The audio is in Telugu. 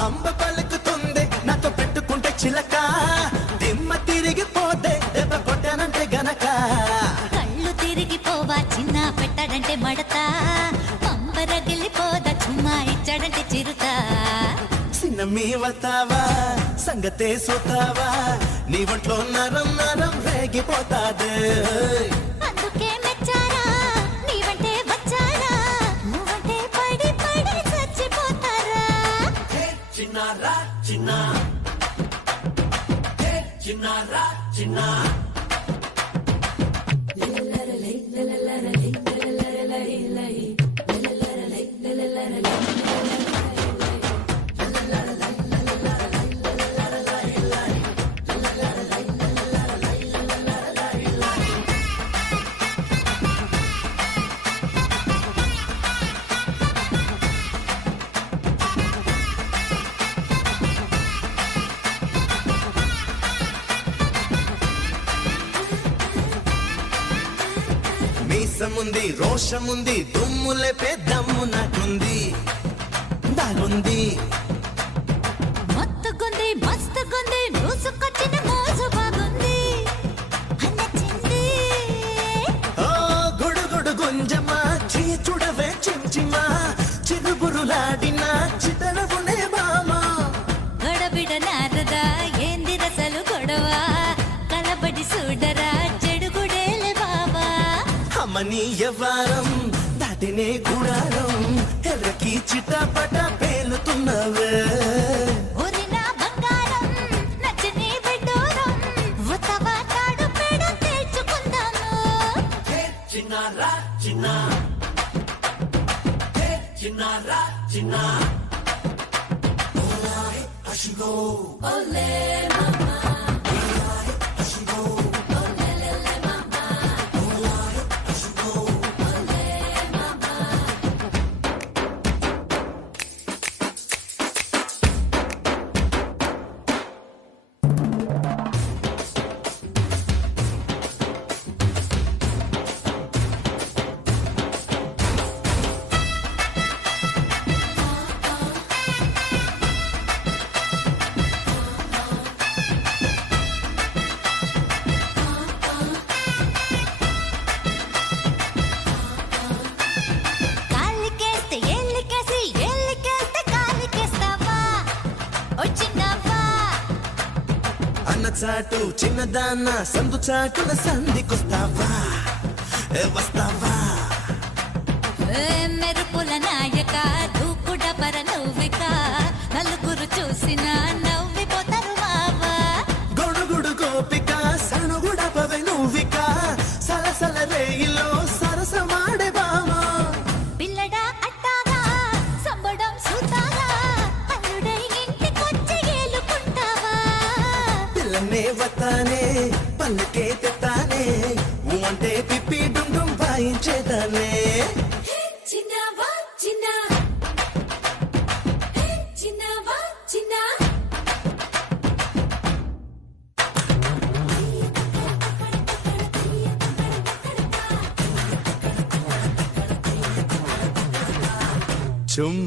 అంబ పలుకుతుంది నాతో పెట్టుకుంటే చిలక దిమ్మ తిరిగిపోతే దెబ్బ కొట్టానంటే గనక కళ్ళు తిరిగిపోవా చిన్న పెట్టాడంటే మడతా పంపరగిలిపోదా చుమ్మా ఇచ్చాడంటే చిరుతా చిన్న మీ వస్తావా సంగతే సూతావా నీ ఒంట్లో నరం నరం రేగిపోతాదే అందుకే మెచ్చారా నీవంటే వచ్చారా నువ్వంటే పడి పడి చచ్చిపోతారా చిన్నారా చిన్న చిన్నారా చిన్న మీసముంది రోషముంది దుమ్ములే పెద్దమ్ము నాకుంది దాగుంది మత్తుకుంది మస్తుకుంది మూసుకొచ్చిన మోజు బాగుంది అన్నచింది ఓ గుడుగుడు గుంజమా చూడవే చించిమా చిరుబురులాడిన చితనవునే బామా గడబిడ నారదా ఏంది రసలు గొడవ కలబడి చూడరా చెడుగుడేలే బావా అమ్మని యవ్వారం దాటినే గుడారం ఎర్రకి చిటపట పేలుతున్నవే ఊరిన బంగారం నచ్చని విడ్డూరం ఉతవా తాడు పేడ తెచ్చుకుందాము చిన్నారా చిన్న చిన్నారా చిన్న అషిగో ఓలే మామా కాలికేస్తే ఎల్లికేసి ఎల్లికేస్తే కాలికేస్తావా వచ్చినావా అన్న చాటు చిన్నదాన్న సందు చాటున సంధికొస్తావా వస్తావా మెరుపుల నాయక దూకుడ పర నువ్విక నలుగురు చూసిన నవ్విపోతారు మావా గొడుగుడు గోపిక సనుగుడ పవె నువ్విక సలసల రేయిలో సరసమాడే బామా పిల్లడా అట్టాగా సంబడం సూతాగా అల్లుడై ఇంటికొచ్చి ఏలుకుంటావా పిల్లనే వస్తానే పల్లకే తెత్తానే అంటే పిప్పి డుండుం వాయించేదానే చిన్నవా చిన్న చిన్నవా చిన్న చుమ్